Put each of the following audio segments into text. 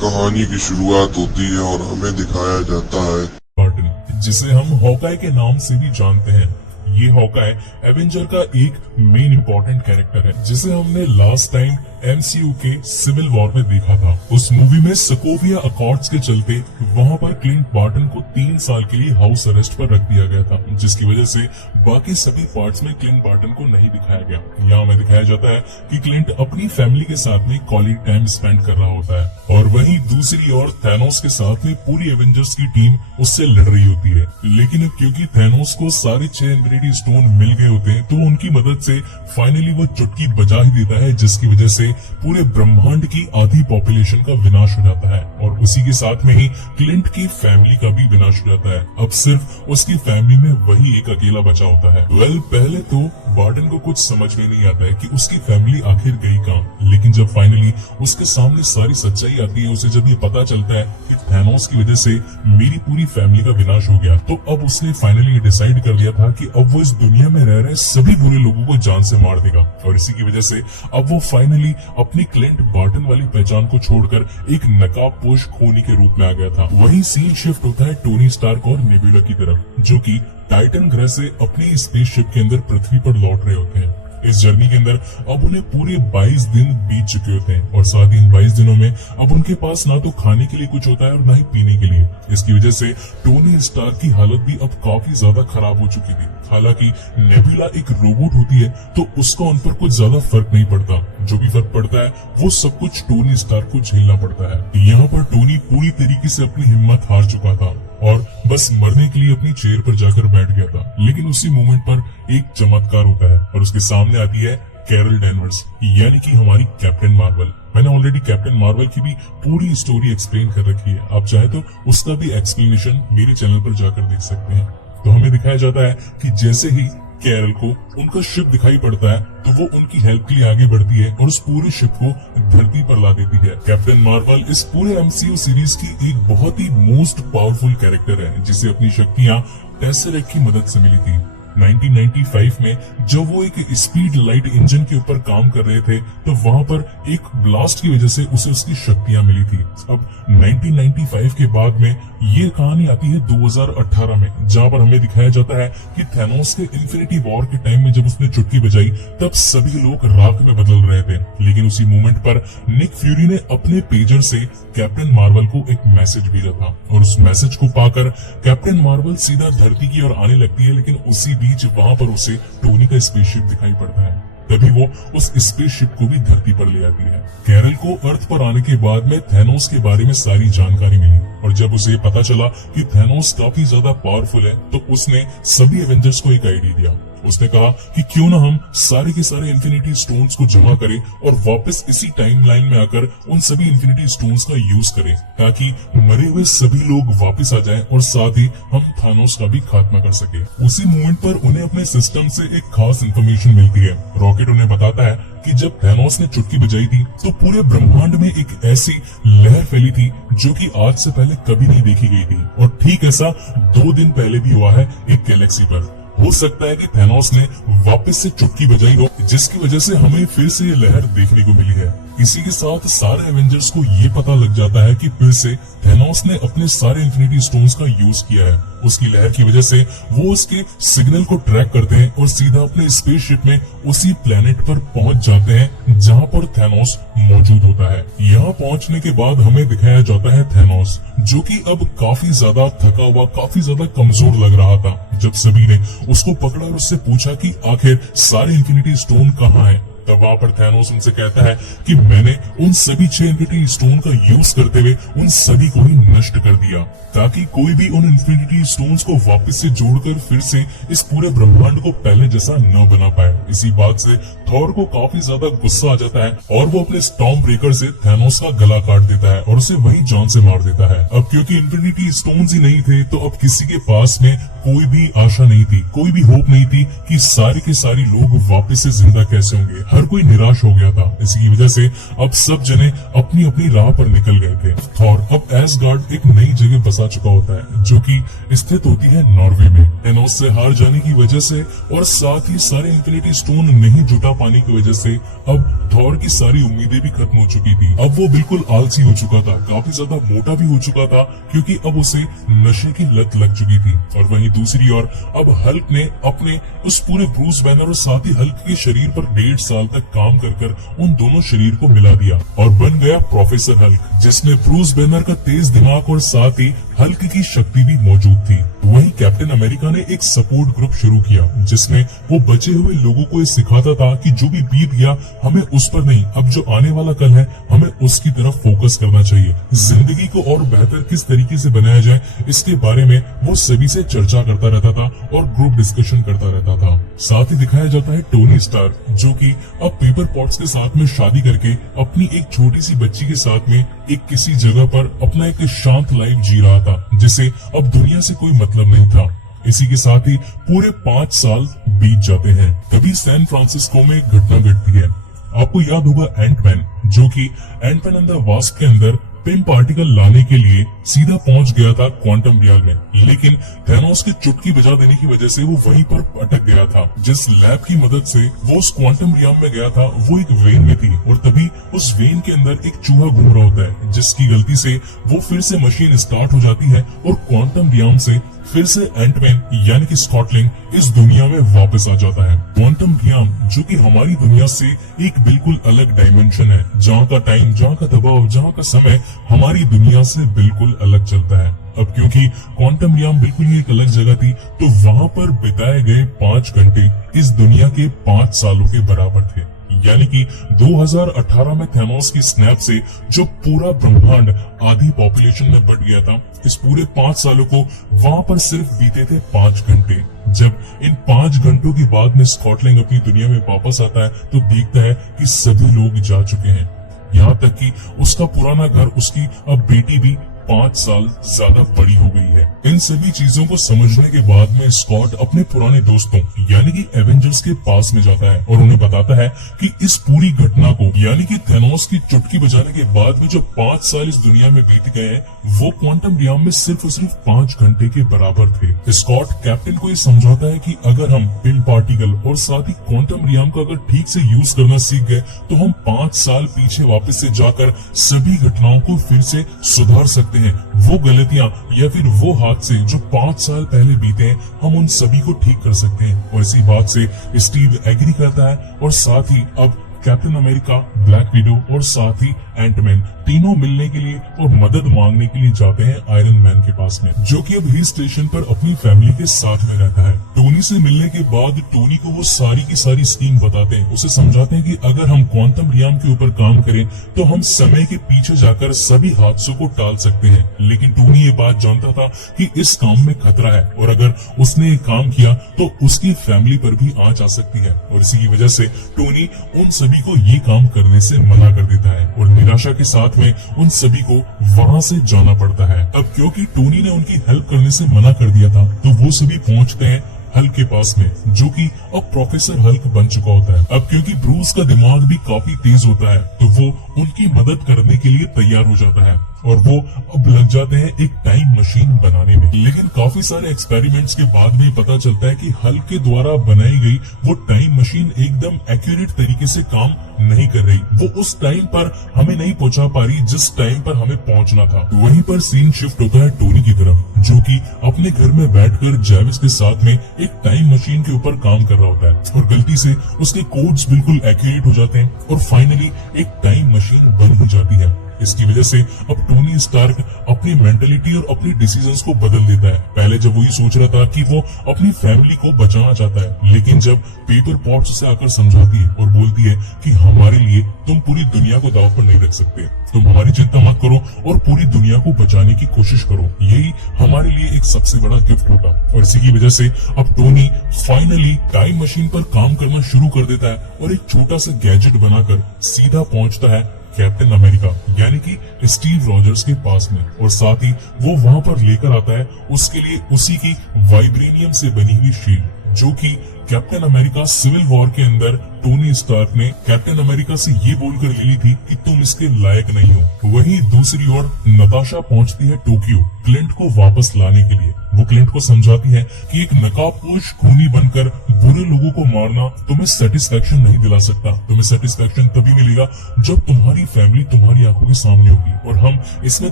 कहानी की शुरुआत होती है और हमें दिखाया जाता है बार्टन, जिसे हम हॉकाई के नाम से भी जानते हैं। ये हॉकाई एवेंजर का एक मेन इंपॉर्टेंट कैरेक्टर है, जिसे हमने लास्ट टाइम एमसीयू के सिविल वॉर में देखा था। उस मूवी में सकोविया अकॉर्ड्स के चलते वहां पर क्लिंट बार्टन को 3 साल के लिए हाउस अरेस्ट पर रख दिया गया था, जिसकी वजह से बाकी सभी पार्ट्स में क्लिंट बार्टन को नहीं दिखाया गया। यहाँ में दिखाया जाता है कि क्लिंट अपनी फैमिली के साथ में क्वालिटी टाइम स्पेंड कर रहा होता है, और वहीं दूसरी ओर थैनोस के साथ में पूरी एवेंजर्स की टीम उससे लड़ रही होती है। लेकिन अब क्योंकि थैनोस को सारे 6 इन्फिनिटी स्टोन मिल गए होते हैं, तो उनकी मदद से फाइनली वो चुटकी बजा ही देता है, जिसकी वजह से पूरे ब्रह्मांड की आधी पॉपुलेशन का विनाश हो जाता है, और उसी के साथ में ही क्लिंट की फैमिली का भी विनाश हो जाता है। अब सिर्फ उसकी फैमिली में वही एक अकेला बचा होता है। पहले तो बार्टन को कुछ समझ में नहीं आता है कि उसकी फैमिली आखिर गई कहाँ, लेकिन जब फाइनली उसके सामने सारी सच्चाई आती है, उसे जब ये पता चलता है कि थैनोस की वजह से मेरी पूरी फैमिली का विनाश हो गया, तो अब उसने फाइनली डिसाइड कर लिया था कि अब वो इस दुनिया में रह रहे सभी बुरे लोगों को जान से मार देगा। और इसी की वजह से अब वो फाइनली अपनी क्लिंट बार्टन वाली पहचान को छोड़कर एक नकाबपोश खूनी के रूप में आ गया था। वही सीन शिफ्ट होता है टोनी स्टार्क और नेबुला की तरफ, जो कि टाइटन ग्रह से अपनी स्पेसशिप के अंदर पृथ्वी पर लौट रहे होते हैं। इस जर्नी के अंदर अब उन्हें पूरे 22 दिन बीत चुके होते हैं, और साथ ही इन 22 दिनों में अब उनके पास ना तो खाने के लिए कुछ होता है और ना ही पीने के लिए। इसकी वजह से टोनी स्टार्क की हालत भी अब काफी ज्यादा खराब हो चुकी थी। हालांकि नेबुला एक रोबोट होती है, तो उसका उन पर कुछ ज्यादा फर्क नहीं पड़ता। जो भी फर्क पड़ता है वो सब कुछ टोनी स्टार्क को झेलना पड़ता है। यहाँ पर टोनी पूरी तरीके से अपनी हिम्मत हार चुका था और बस मरने के लिए अपनी चेयर पर जाकर बैठ गया था। लेकिन उसी मोमेंट पर एक चमत्कार होता है और उसके सामने आती है कैरल डैनवर्स, यानी कि हमारी कैप्टन मार्वल। मैंने ऑलरेडी कैप्टन मार्वल की भी पूरी स्टोरी एक्सप्लेन कर रखी है, आप चाहे तो उसका भी एक्सप्लेनेशन मेरे चैनल पर जाकर देख सकते हैं। तो हमें दिखाया जाता है कि जैसे ही कैरल को उनका शिप दिखाई पड़ता है, तो वो उनकी हेल्प के लिए आगे बढ़ती है और उस पूरे शिप को धरती पर ला देती है। कैप्टन मार्वल इस पूरे एमसीयू सीरीज की एक बहुत ही मोस्ट पावरफुल कैरेक्टर है, जिसे अपनी शक्तियां टेसरेक्ट की मदद से मिली थी। 1995 में जब वो एक स्पीड लाइट इंजन के ऊपर काम कर रहे थे, तो वहां पर एक ब्लास्ट की वजह से उसे उसकी शक्तियां मिली थी। अब 1995 के बाद में ये कहानी आती है 2018 में, जहां पर हमें दिखाया जाता है कि थैनोस के इन्फिनिटी वॉर के टाइम में जब उसने चुटकी बजाई, तब सभी लोग राख में बदल रहे थे। लेकिन उसी मोमेंट पर निक फ्यूरी ने अपने पेजर से कैप्टन मार्वल को एक मैसेज भेजा था, और उस मैसेज को पाकर कैप्टन मार्वल सीधा धरती की ओर आने लगती है। लेकिन उसी बीच वहां पर उसे टोनी का स्पेसशिप दिखाई पड़ता है, तभी वो उस स्पेसशिप को भी धरती पर ले आती है। कैरल को अर्थ पर आने के बाद में थैनोस के बारे में सारी जानकारी मिली, और जब उसे पता चला कि थैनोस काफी ज्यादा पावरफुल है, तो उसने सभी एवेंजर्स को एक आइडिया दिया। उसने कहा कि क्यों ना हम सारे के सारे इन्फिनिटी स्टोन्स को जमा करें और वापस इसी टाइमलाइन में आकर उन सभी इन्फिनिटी स्टोन्स का यूज करें, ताकि मरे हुए सभी लोग वापस आ जाएं और साथ ही हम थानोस का भी खात्मा कर सके। उसी मोमेंट पर उन्हें अपने सिस्टम से एक खास इन्फॉर्मेशन मिलती है। रॉकेट उन्हें बताता है कि जब थैनोस ने चुटकी बजाई थी, तो पूरे ब्रह्मांड में एक ऐसी लहर फैली थी जो कि आज से पहले कभी नहीं देखी गई थी, और ठीक ऐसा 2 दिन पहले भी हुआ है एक गैलेक्सी पर। हो सकता है कि थैनोस ने वापस से चुटकी बजाई हो, जिसकी वजह से हमें फिर से ये लहर देखने को मिली है। इसी के साथ सारे एवेंजर्स को ये पता लग जाता है कि फिर से थैनोस ने अपने सारे इन्फिनिटी स्टोन्स का यूज किया है। उसकी लहर की वजह से वो उसके सिग्नल को ट्रैक करते हैं और सीधा अपने स्पेसशिप में उसी प्लेनेट पर पहुंच जाते हैं जहां पर थैनोस मौजूद होता है। यहाँ पहुंचने के बाद हमें दिखाया जाता है थैनोस, जो कि अब काफी ज्यादा थका हुआ, काफी ज्यादा कमजोर लग रहा था। जब सभी ने उसको पकड़ा और उससे पूछा कि आखिर सारे इन्फिनिटी स्टोन कहाँ हैं, तब वहां पर थैनोस उनसे कहता है कि मैंने उन सभी 6 इन्फिनिटी स्टोन का यूज करते हुए उन सभी को ही नष्ट कर दिया, ताकि कोई भी उन इन्फिनिटी स्टोन्स को वापस से जोड़कर फिर से इस पूरे ब्रह्मांड को पहले जैसा न बना पाए। इसी बात से थॉर को काफी ज्यादा गुस्सा आ जाता है और वो अपने स्टॉर्म ब्रेकर से थैनोस का गला काट देता है और उसे वहीं जान से मार देता है। अब क्योंकि इन्फिनिटी स्टोन्स ही नहीं थे, तो अब किसी के पास में कोई भी आशा नहीं थी, कोई भी होप नहीं थी कि सारे के सारे लोग वापस से जिंदा कैसे होंगे। हर कोई निराश हो गया था। इसकी वजह से अब सब जने अपनी अपनी राह पर निकल गए थे। थॉर अब एसगार्ड एक नई जगह बसा चुका होता है जो कि स्थित होती है नॉर्वे में। थैनोस से हार जाने की वजह से और साथ ही सारे इंफिनिटी स्टोन नहीं जुटा पाने की वजह से अब थॉर की सारी उम्मीदें भी खत्म हो चुकी थी। अब वो बिल्कुल आलसी हो चुका था, काफी ज्यादा मोटा भी हो चुका था क्योंकि अब उसे नशे की लत लग चुकी थी। और वहीं दूसरी ओर अब हल्क ने अपने उस पूरे ब्रूस बैनर और साथ ही हल्क के शरीर पर 1.5 साल तक काम कर उन दोनों शरीर को मिला दिया और बन गया प्रोफेसर हल्क, जिसमें ब्रूस बैनर का तेज दिमाग और साथ ही हल्क की शक्ति भी मौजूद थी। वहीं कैप्टन अमेरिका ने एक सपोर्ट ग्रुप शुरू किया जिसमें वो बचे हुए लोगों को ये सिखाता था कि जो भी बीत गया हमें उस पर नहीं, अब जो आने वाला कल है हमें उसकी तरफ फोकस करना चाहिए। जिंदगी को और बेहतर किस तरीके से बनाया जाए इसके बारे में वो सभी से चर्चा करता रहता था और ग्रुप डिस्कशन करता रहता था। साथ ही दिखाया जाता है टोनी स्टार्क जो कि अब पेपर पॉट्स के साथ में शादी करके अपनी एक छोटी सी बच्ची के साथ में एक किसी जगह पर अपना एक शांत लाइफ जी रहा था जिसे अब दुनिया से कोई मतलब नहीं था। इसी के साथ ही पूरे 5 साल बीत जाते हैं। तभी सैन फ्रांसिस्को में एक घटना घटती है। आपको याद होगा एंटमैन जो कि एंटमैन एंड द वास्प के अंदर पिम पार्टिकल लाने के लिए सीधा पहुंच गया था क्वांटम रियल में, लेकिन थैनोस की चुटकी बजा देने की वजह से वो वहीं पर अटक गया था। जिस लैब की मदद से वो उस क्वांटम रियल में गया था वो एक वेन में थी और तभी उस वेन के अंदर एक चूहा घूम रहा होता है जिसकी गलती से वो फिर से मशीन स्टार्ट हो जाती है और क्वांटम रियल से फिर से एंटमैन यानी कि स्कॉटलैंड इस दुनिया में वापस आ जाता है। क्वांटम रियम जो कि हमारी दुनिया से एक बिल्कुल अलग डायमेंशन है, जहाँ का टाइम, जहाँ का दबाव, जहाँ का समय हमारी दुनिया से बिल्कुल अलग चलता है। अब क्योंकि क्वांटम रियम बिल्कुल ही एक अलग जगह थी तो वहाँ पर बिताए गए 5 घंटे इस दुनिया के 5 सालों के बराबर थे। यानी कि 2018 में थैनोस की स्नैप से जो पूरा ब्रह्मांड आधी पॉपुलेशन में बढ़ गया था, इस पूरे 5 सालों को वहां पर सिर्फ बीते थे 5 घंटे। जब इन 5 घंटों के बाद में स्कॉटलैंड अपनी दुनिया में वापस आता है तो देखता है कि सभी लोग जा चुके हैं, यहाँ तक कि उसका पुराना घर, उसकी अब बेटी भी 5 साल ज्यादा बड़ी हो गई है। इन सभी चीजों को समझने के बाद में स्कॉट अपने पुराने दोस्तों यानी कि एवेंजर्स के पास में जाता है और उन्हें बताता है कि इस पूरी घटना को यानी कि थैनोस की चुटकी बजाने के बाद में जो 5 साल इस दुनिया में बीत गए हैं वो क्वांटम रियम में सिर्फ और सिर्फ 5 घंटे के बराबर थे। स्कॉट कैप्टन को ये समझाता है कि अगर हम पिल पार्टिकल और साथ ही क्वांटम रियम का अगर ठीक से यूज करना सीख गए तो हम 5 साल पीछे वापस से जाकर सभी घटनाओं को फिर से सुधार सकते हैं। वो गलतियां या फिर वो हादसे जो 5 साल पहले बीते हैं हम उन सभी को ठीक कर सकते हैं। और इसी बात से स्टीव एग्री करता है और साथ ही अब कैप्टन अमेरिका, ब्लैक विडो और साथ ही एंटमैन तीनों मिलने के लिए और मदद मांगने के लिए जाते हैं आयरन मैन के पास में, जो कि अब हिल स्टेशन पर अपनी फैमिली के साथ में रहता है। टोनी से मिलने के बाद टोनी को वो सारी की सारी स्कीम बताते हैं, उसे समझाते हैं कि अगर हम क्वांटम रियम के ऊपर काम करें तो हम समय के पीछे जाकर सभी हादसों को टाल सकते हैं। लेकिन टोनी ये बात जानता था कि इस काम में खतरा है और अगर उसने ये काम किया तो उसकी फैमिली पर भी आंच आ सकती है और इसी की वजह से टोनी उन सभी को ये काम करने से मना कर देता है और निराशा के साथ में उन सभी को वहां से जाना पड़ता है। अब क्योंकि टोनी ने उनकी हेल्प करने से मना कर दिया था तो वो सभी पहुंचते हैं हल्क के पास में, जो कि अब प्रोफेसर हल्क बन चुका होता है। अब क्योंकि ब्रूस का दिमाग भी काफी तेज होता है तो वो उनकी मदद करने के लिए तैयार हो जाता है और वो अब लग जाते हैं एक टाइम मशीन बनाने में। लेकिन काफी सारे एक्सपेरिमेंट्स के बाद में पता चलता है कि हल्क के द्वारा बनाई गई वो टाइम मशीन एकदम एक्यूरेट तरीके से काम नहीं कर रही, वो उस टाइम पर हमें नहीं पहुंचा पा रही जिस टाइम पर हमें पहुंचना था। वहीं पर सीन शिफ्ट होता है टोनी की तरफ, जो कि अपने घर में बैठकर जैविस के साथ में एक टाइम मशीन के ऊपर काम कर रहा होता है और गलती से उसके कोड्स बिल्कुल एक्यूरेट हो जाते हैं और फाइनली एक टाइम मशीन बन ही जाती है। इसकी वजह से अब टोनी स्टार्क अपनी मेंटलिटी और अपनी डिसीजंस को बदल देता है। पहले जब वो ये सोच रहा था कि वो अपनी फैमिली को बचाना चाहता है, लेकिन जब पेपर पॉट्स उसे आकर समझाती है और बोलती है कि हमारे लिए तुम पूरी दुनिया को दांव पर नहीं रख सकते, तुम हमारी चिंता मत करो और पूरी दुनिया को बचाने की कोशिश करो, यही हमारे लिए एक सबसे बड़ा गिफ्ट होगा। और इसी की वजह से अब टोनी फाइनली टाइम मशीन पर काम करना शुरू कर देता है और एक छोटा सा गैजेट बनाकर सीधा पहुंचता है कैप्टन अमेरिका यानी कि स्टीव रॉजर्स के पास में और साथ ही वो वहां पर लेकर आता है उसके लिए उसी की वाइब्रेनियम से बनी हुई शील्ड, जो कि कैप्टन अमेरिका सिविल वॉर के अंदर टोनी स्टार्क ने कैप्टन अमेरिका से ये बोलकर ले ली थी कि तुम इसके लायक नहीं हो। वहीं दूसरी ओर नताशा पहुंचती है टोक्यो क्लिंट को वापस लाने के लिए। वो क्लिंट को समझाती है कि एक नकाबपोश खूनी बनकर बुरे लोगों को मारना तुम्हें सेटिस्फेक्शन नहीं दिला सकता। तुम्हें सेटिस्फेक्शन तभी मिलेगा जब तुम्हारी फैमिली तुम्हारी आंखों के सामने होगी और हम इसमें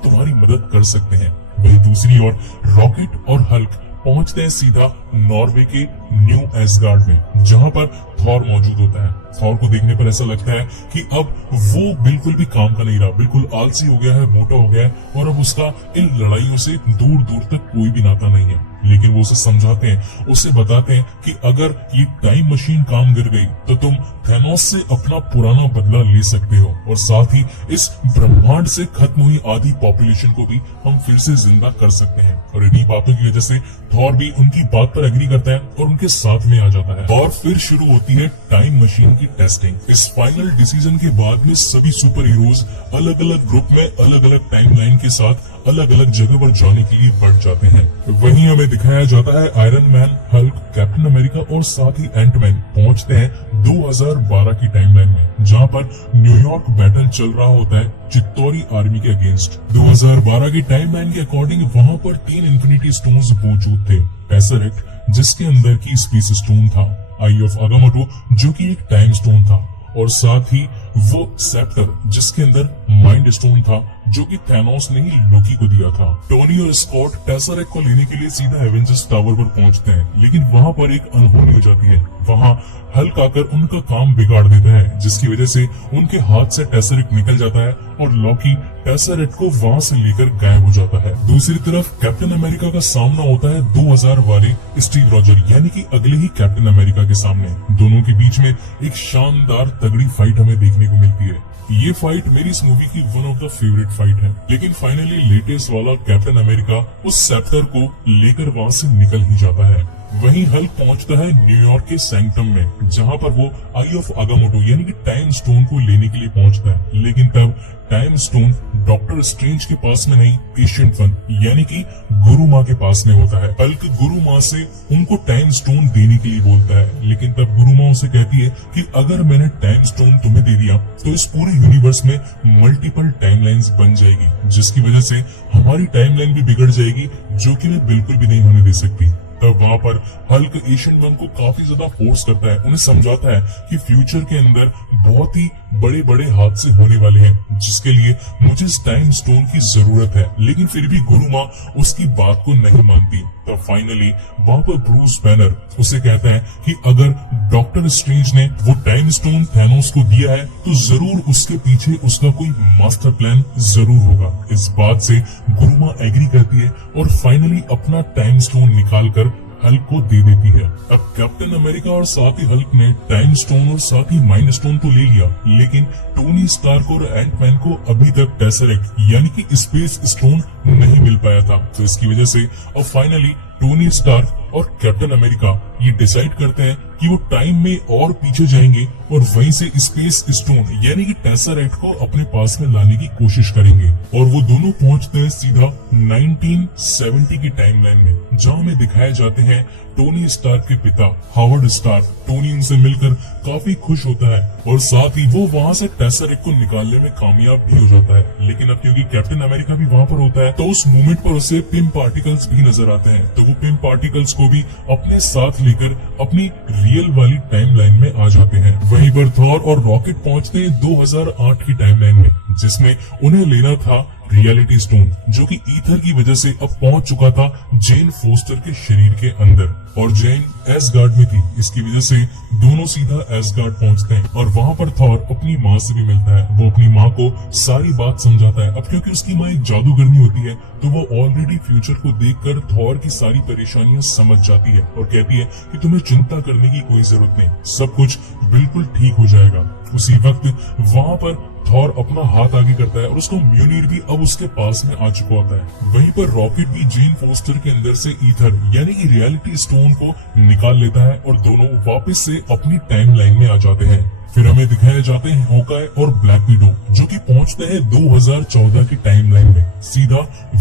तुम्हारी मदद कर सकते हैं। वहीं दूसरी ओर रॉकेट और हल्क पहुंचते हैं सीधा नॉर्वे के न्यू एसगार्ड में, जहां पर थॉर मौजूद होता है। थॉर को देखने पर ऐसा लगता है कि अब वो बिल्कुल भी काम का नहीं रहा, बिल्कुल आलसी हो गया है, मोटा हो गया है और अब उसका इन लड़ाइयों से दूर दूर तक कोई भी नाता नहीं है। लेकिन वो उसे समझाते हैं, उसे बताते हैं कि अगर ये टाइम मशीन काम कर गई तो तुम थैनोस से अपना पुराना बदला ले सकते हो और साथ ही इस ब्रह्मांड से खत्म हुई आधी पॉपुलेशन को भी हम फिर से जिंदा कर सकते हैं। और इन्हीं बातों की वजह से थॉर भी उनकी बात पर एग्री करता है और उनके साथ में आ जाता है। और फिर शुरू होती है टाइम मशीन की टेस्टिंग। इस फाइनल डिसीजन के बाद में सभी सुपर हीरोज अलग अलग ग्रुप में अलग अलग टाइमलाइन के साथ अलग अलग जगह पर जाने के लिए बढ़ जाते हैं। वहीं हमें दिखाया जाता है iron man, Hulk, captain America और साथ ही एंटमैन पहुंचते हैं 2012 की टाइमलाइन में, जहां पर न्यूयॉर्क बैटल चल रहा होता है चित्तौरी आर्मी के अगेंस्ट। 2012 की टाइमलाइन के अकॉर्डिंग वहां पर 3 इन्फिनिटी स्टोन्स मौजूद थे। टेसरेक्ट जिसके अंदर की स्पेस स्टोन था, आई ऑफ अगामोटो जो कि एक टाइम स्टोन था और साथ ही वो सेप्टर जिसके अंदर माइंड स्टोन था जो कि थैनोस ने ही लोकी को दिया था। टोनी और स्कॉट टेसरेक्ट को लेने के लिए सीधा एवेंजर्स टावर पर पहुंचते हैं, लेकिन वहां पर एक अनहोनी हो जाती है। वहां हल्क आकर उनका काम बिगाड़ देता है, जिसकी वजह से उनके हाथ से टेसरेक्ट निकल जाता है और लॉकी टेसरेक्ट को वहां से लेकर गायब हो जाता है। दूसरी तरफ कैप्टन अमेरिका का सामना होता है 2000 वाले स्टीव रॉजर यानी कि अगले ही कैप्टन अमेरिका के सामने। दोनों के बीच में एक शानदार तगड़ी फाइट हमें देखने को मिलती है। ये फाइट मेरी इस मूवी की one of the favourite fight है। लेकिन फाइनली लेटेस्ट वाला कैप्टन अमेरिका उस सेप्टर को लेकर वहां से निकल ही जाता है। वहीं हल्क पहुंचता है न्यूयॉर्क के सैंक्टम में, जहां पर वो आई ऑफ अगामोटो यानी कि टाइम स्टोन को लेने के लिए पहुंचता है। लेकिन तब टाइम स्टोन डॉक्टर स्ट्रेंज के पास में नहीं, एशियंट वन यानी कि गुरु माँ के पास में होता है। हल्क गुरु माँ से उनको टाइम स्टोन देने के लिए बोलता है, लेकिन तब गुरु माँ उसे कहती है कि अगर मैंने टाइम स्टोन तुम्हें दे दिया तो इस पूरे यूनिवर्स में मल्टीपल टाइमलाइंस बन जाएगी, जिसकी वजह से हमारी टाइमलाइन भी बिगड़ जाएगी, जो कि मैं बिल्कुल भी नहीं होने दे सकती। तब वहां पर हल्क एशियन वन को काफी ज्यादा फोर्स करता है, उन्हें समझाता है कि फ्यूचर के अंदर बहुत ही बड़े बड़े हादसे होने वाले हैं, जिसके लिए मुझे इस टाइम स्टोन की जरूरत है। लेकिन फिर भी गुरु माँ उसकी बात को नहीं मानती। तब फाइनली वहां पर ब्रूस बैनर उसे कहता है कि अगर डॉक्टर स्ट्रेंज ने वो टाइम स्टोन थैनोस को दिया है तो जरूर उसके पीछे उसका कोई मास्टर प्लान जरूर होगा। इस बात से गुरु माँ एग्री करती है और फाइनली अपना टाइम स्टोन निकालकर हल्क को दे देती है। अब कैप्टन अमेरिका और साथ ही हल्क ने टाइम स्टोन और साथ ही माइंड स्टोन तो ले लिया, लेकिन टोनी स्टार्क और एंटमैन को अभी तक टेसरेक्ट यानी कि स्पेस स्टोन नहीं मिल पाया था। तो इसकी वजह से अब फाइनली टोनी स्टार्क और कैप्टन अमेरिका ये डिसाइड करते हैं कि वो टाइम में और पीछे जाएंगे और वहीं से स्पेस स्टोन यानी कि टेसरेक्ट को अपने पास में लाने की कोशिश करेंगे। और वो दोनों पहुंचते हैं सीधा 1970 की टाइमलाइन में, जहां हमें दिखाए जाते हैं टोनी स्टार्क के पिता हावर्ड स्टार्क। टोनी उनसे मिलकर काफी खुश होता है और साथ ही वो वहां से टेसरेक्ट को निकालने में कामयाब भी हो जाता है। लेकिन अब क्योंकि कैप्टन अमेरिका भी वहां पर होता है तो उस मोमेंट पर उसे पिम पार्टिकल्स भी नजर आते हैं, तो वो पिम पार्टिकल्स को भी अपने साथ लेकर अपनी रियल वाली टाइमलाइन में आ जाते हैं। वहीं पर थॉर और रॉकेट पहुंचते हैं 2008 की टाइमलाइन में, जिसमें उन्हें लेना था रियलिटी स्टोन, जो कि ईथर की वजह से अब पहुंच चुका था जेन फोस्टर के शरीर के अंदर, और जेन एसगार्ड में थी। इसकी वजह से दोनों सीधा एसगार्ड पहुंचते हैं और वहां पर थॉर अपनी माँ से भी मिलता है। वो अपनी माँ को सारी बात समझाता है। अब क्योंकि उसकी माँ एक जादूगरनी होती है तो वो ऑलरेडी फ्यूचर को देखकर थॉर की सारी परेशानियां समझ जाती है और कहती है कि तुम्हें चिंता करने की कोई जरूरत नहीं, सब कुछ बिल्कुल ठीक हो जाएगा। उसी वक्त वहां पर थॉर अपना हाथ आगे करता है और उसको म्यूनिर भी अब उसके पास में आ चुका होता है। वहीं पर रॉकेट भी जेन फोस्टर के अंदर से ईथर यानी कि रियलिटी स्टोन को निकाल लेता है और दोनों वापस से अपनी टाइमलाइन में आ जाते हैं। फिर हमें दिखाए जाते हैं हॉकाई और ब्लैक विडो, जो कि पहुंचते हैं 2014 की टाइमलाइन में सीधा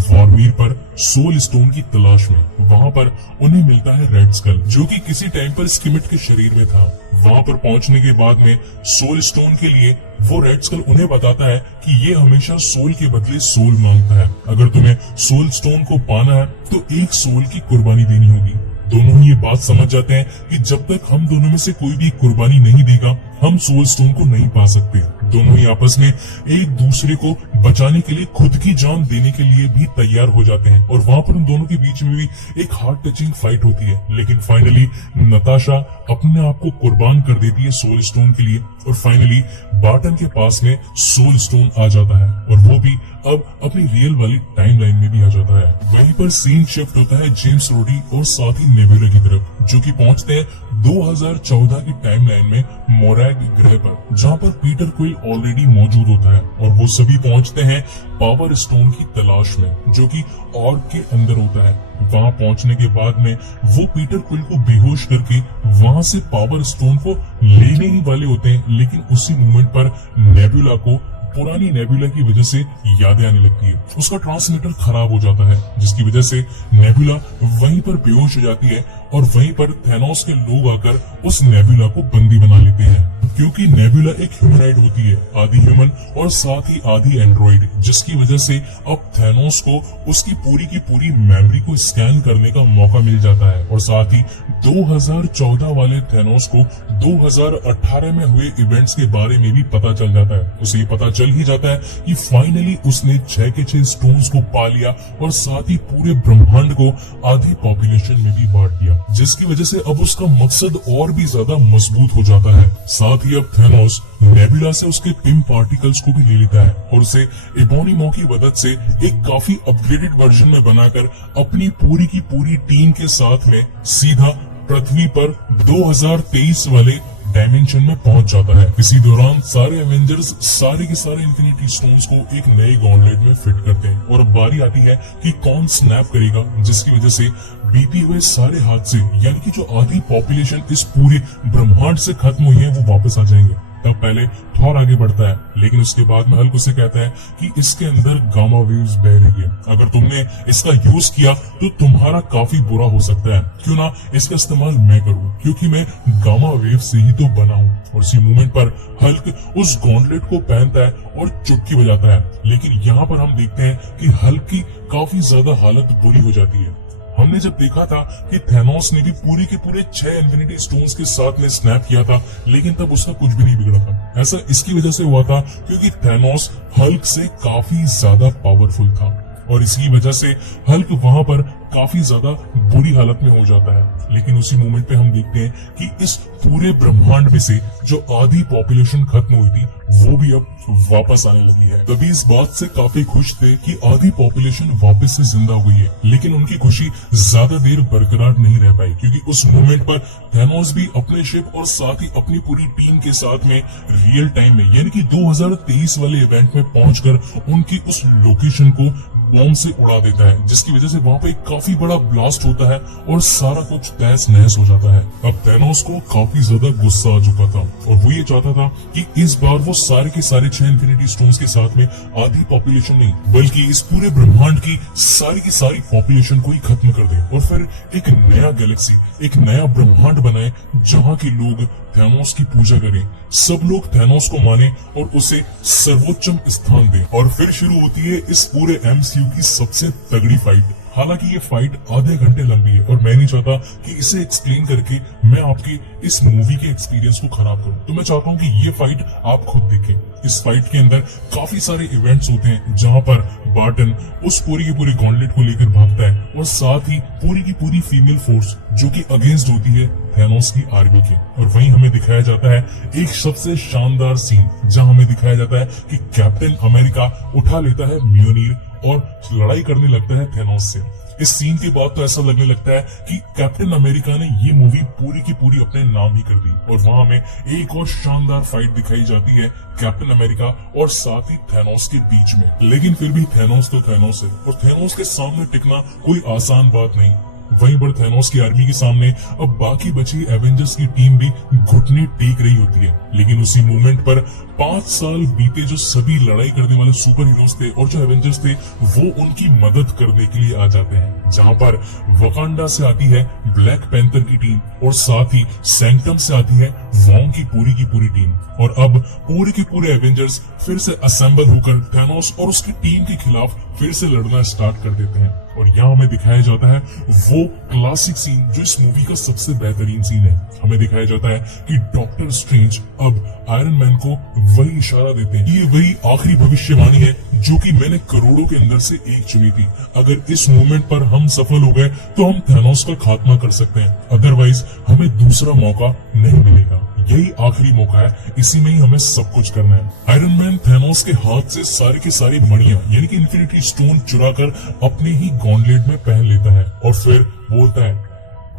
वॉरवीर पर सोल स्टोन की तलाश में। वहां पर उन्हें मिलता है रेड स्कल, जो कि किसी टाइम पर स्किमिट के शरीर में था। वहां पर पहुंचने के बाद में सोल स्टोन के लिए वो रेड स्कल उन्हें बताता है कि ये हमेशा सोल के बदले सोल मांगता है। अगर तुम्हें सोल स्टोन को पाना है तो एक सोल की कुर्बानी देनी होगी। दोनों ही ये बात समझ जाते हैं कि जब तक हम दोनों में से कोई भी कुर्बानी नहीं देगा हम सोल स्टोन को नहीं पा सकते। दोनों ही आपस में एक दूसरे को बचाने के लिए खुद की जान देने के लिए भी तैयार हो जाते हैं और वहां पर उन दोनों के बीच में भी एक हार्ट टचिंग फाइट होती है। लेकिन फाइनली नताशा अपने आप को कुर्बान कर देती है सोल स्टोन के लिए और फाइनली बार्टन के पास में सोल स्टोन आ जाता है और वो भी अब अपनी रियल वाली टाइमलाइन में भी आ जाता है। वहीं पर सीन शिफ्ट होता है जेम्स रोडी और साथ ही नेबुला की तरफ, जो कि पहुंचते हैं 2014 की टाइमलाइन में मोरैग ग्रह पर, जहां पर पीटर क्विल ऑलरेडी मौजूद होता है और वो सभी पहुंचते हैं पावर स्टोन की तलाश में, जो कि ऑर्क के अंदर होता है। वहां पहुंचने के बाद में वो पीटर क्विल को बेहोश करके वहां से पावर स्टोन को लेने ही वाले होते हैं, लेकिन उसी मोमेंट पर नेबुला को पुरानी नेबुला की वजह से यादें आने लगती है। उसका ट्रांसमीटर खराब हो जाता है, जिसकी वजह से नेबुला वहीं पर बेहोश हो जाती है और वहीं पर थैनोस के लोग आकर उस नेबुला को बंदी बना लेते हैं। क्योंकि नेबुला एक ह्यूमनॉइड होती है, आधी ह्यूमन और साथ ही आधी एंड्रॉइड, जिसकी वजह से अब थैनोस को उसकी पूरी की पूरी मेमोरी को स्कैन करने का मौका मिल जाता है और साथ ही 2014 वाले थैनोस को 2018 में हुए इवेंट्स के बारे में भी पता चल जाता है। उसे ये पता चल ही जाता है कि फाइनली उसने 6 के 6 स्टोन्स को पा लिया और साथ ही पूरे ब्रह्मांड को आधी पॉपुलेशन में भी बांट दिया, जिसकी वजह से अब उसका मकसद और भी ज्यादा मजबूत हो जाता है। साथ ही अब थैनोस नेबुला से उसके पिम पार्टिकल्स को भी ले लेता है और उसे एबोनिमो की मदद से एक काफी अपग्रेडेड वर्जन में बनाकर अपनी पूरी की पूरी टीम के साथ में सीधा पृथ्वी पर 2023 वाले डायमेंशन में पहुंच जाता है। इसी दौरान सारे एवेंजर्स सारे के सारे इंफिनिटी स्टोन्स को एक नए गॉन्टलेट में फिट करते हैं और अब बारी आती है कि कौन स्नैप करेगा, जिसकी वजह से बीते हुए सारे हादसे यानी कि जो आधी पॉपुलेशन इस पूरे ब्रह्मांड से खत्म हुई है वो वापस आ जाएंगे। तब पहले थॉर आगे बढ़ता है, लेकिन उसके बाद में हल्क उसे कहता है कि इसके अंदर गामा वेव्स बह रही है, अगर तुमने इसका यूज किया तो तुम्हारा काफी बुरा हो सकता है, क्यों ना इसका इस्तेमाल मैं करूं, क्योंकि मैं गामा वेव से ही तो बना हूं। और उसी मोमेंट पर हल्क उस गॉन्टलेट को पहनता है और चुटकी बजाता है, लेकिन यहाँ पर हम देखते हैं कि हल्क की काफी ज्यादा हालत बुरी हो जाती है। हमने जब देखा था कि थैनोस ने भी पूरी के पूरे 6 इंफिनिटी स्टोन्स के साथ में स्नैप किया था, लेकिन तब उसका कुछ भी नहीं बिगड़ा था। ऐसा इसकी वजह से हुआ था क्योंकि थैनोस हल्क से काफी ज्यादा पावरफुल था और इसकी वजह से हल्क वहां पर काफी ज्यादा बुरी हालत में हो जाता है। लेकिन उसी मोमेंट पे हम देखते हैं कि इस पूरे ब्रह्मांड में से जो आधी पॉपुलेशन खत्म हुई थी वो भी अब वापस आने लगी है। तभी इस बात से काफी खुश थे कि आधी पॉपुलेशन वापस से जिंदा हो गई है, लेकिन उनकी खुशी ज्यादा देर बरकरार नहीं रह पाई, क्योंकि उस मोमेंट पर थैनोस भी अपने शिप और साथ ही अपनी पूरी टीम के साथ में रियल टाइम में यानी कि 2023 वाले इवेंट में पहुंचकर उनकी उस लोकेशन को बॉम्ब से उड़ा देता है, जिसकी वजह से वहां पे काफी बड़ा ब्लास्ट होता है और सारा कुछ तहस नहस हो जाता है। अब थैनोस को काफी ज्यादा गुस्सा आ चुका था और वो ये चाहता था कि इस बार वो सारे के सारे 6 इंफिनिटी स्टोन्स के साथ में आधी पॉपुलेशन नहीं बल्कि इस पूरे ब्रह्मांड की सारी पॉपुलेशन को ही खत्म कर दे और फिर एक नया गैलेक्सी, एक नया ब्रह्मांड बनाए जहाँ के लोग थैनोस की पूजा करें, सब लोग थैनोस को माने और उसे सर्वोच्चम स्थान दें। और फिर शुरू होती है इस पूरे एमसीयू की सबसे तगड़ी फाइट। हालांकि ये फाइट आधे घंटे लंबी है और मैं नहीं चाहता कि इसे एक्सप्लेन करके मैं आपकी इस मूवी के एक्सपीरियंस को खराब करूं, तो मैं चाहता हूं कि ये फाइट आप खुद देखें। इस फाइट के अंदर काफी सारे इवेंट्स होते हैं जहां पर बार्टन उस पूरी की पूरी गॉन्टलेट को लेकर भागता है और साथ ही पूरी की पूरी फीमेल फोर्स जो कि अगेंस्ट होती है थैनोस की आर्मी के। और वहीं हमें दिखाया जाता है एक सबसे शानदार सीन जहां हमें दिखाया जाता है कि कैप्टन अमेरिका उठा लेता है म्योनीर और लड़ाई करने लगता है थैनोस से। इस सीन के बाद तो ऐसा लगने लगता है कि कैप्टन अमेरिका ने ये मूवी पूरी की पूरी अपने नाम ही कर दी। और वहां में एक और शानदार फाइट दिखाई जाती है कैप्टन अमेरिका और साथ ही थैनोस के बीच में। लेकिन फिर भी थैनोस तो थैनोस है और थैनोस के सामने टिकना कोई आसान बात नहीं। वहीं पर थैनोस की आर्मी के सामने अब बाकी बची एवेंजर्स की टीम भी घुटने टेक रही होती है। लेकिन उसी मोमेंट पर 5 साल बीते जो सभी लड़ाई करने वाले सुपर हीरोज थे और जो एवेंजर्स थे वो उनकी मदद करने के लिए आ जाते हैं, जहां पर वकांडा से आती है ब्लैक पैंथर की टीम और साथ ही सैंक्टम से आती है वोंग की पूरी टीम। और अब पूरे के पूरे एवेंजर्स फिर से असेंबल होकर थैनोस और उसकी टीम के खिलाफ फिर से लड़ना स्टार्ट कर देते हैं। और यहाँ हमें दिखाया जाता है वो क्लासिक सीन जो इस मूवी का सबसे बेहतरीन सीन है। हमें दिखाया जाता है कि डॉक्टर स्ट्रेंज अब आयरन मैन को वही इशारा देते हैं। ये वही आखिरी भविष्यवाणी है जो कि मैंने करोड़ों के अंदर से एक चुनी थी। अगर इस मूवमेंट पर हम सफल हो गए तो हम थैनोस का खात्मा कर सकते हैं, अदरवाइज हमें दूसरा मौका नहीं मिलेगा। यही आखिरी मौका है, इसी में ही हमें सब कुछ करना है। आयरन मैन थैनोस के हाथ से सारे के सारे मणियां यानी कि इन्फिनिटी स्टोन चुराकर अपने ही गॉन्टलेट में पहन लेता है और फिर बोलता है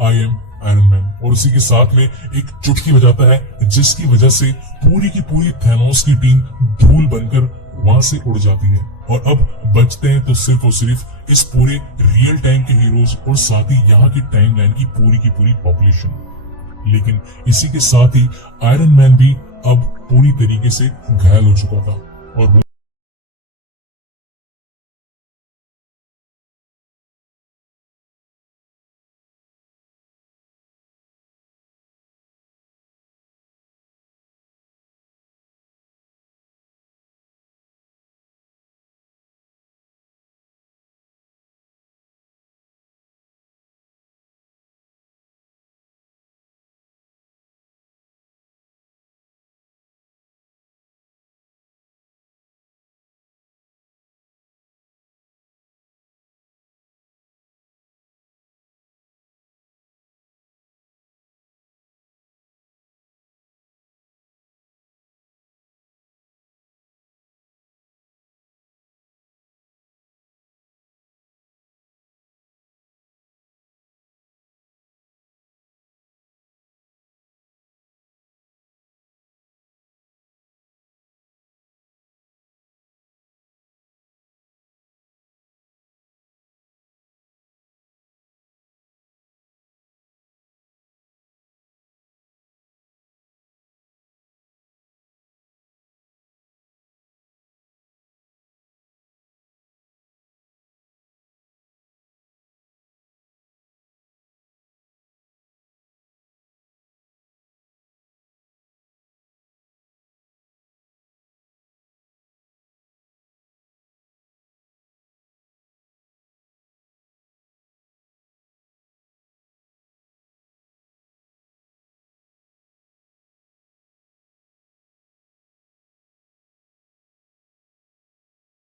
आई एम आयरन मैन, और उसी के साथ में एक चुटकी बजाता है जिसकी वजह से पूरी की पूरी थैनोस की टीम धूल बनकर वहां से उड़ जाती है। और अब बचते हैं तो सिर्फ और सिर्फ इस पूरे रियल टाइम के हीरोज और साथ ही यहाँ की टाइमलाइन की पूरी पॉपुलेशन। लेकिन इसी के साथ ही आयरन मैन भी अब पूरी तरीके से घायल हो चुका था और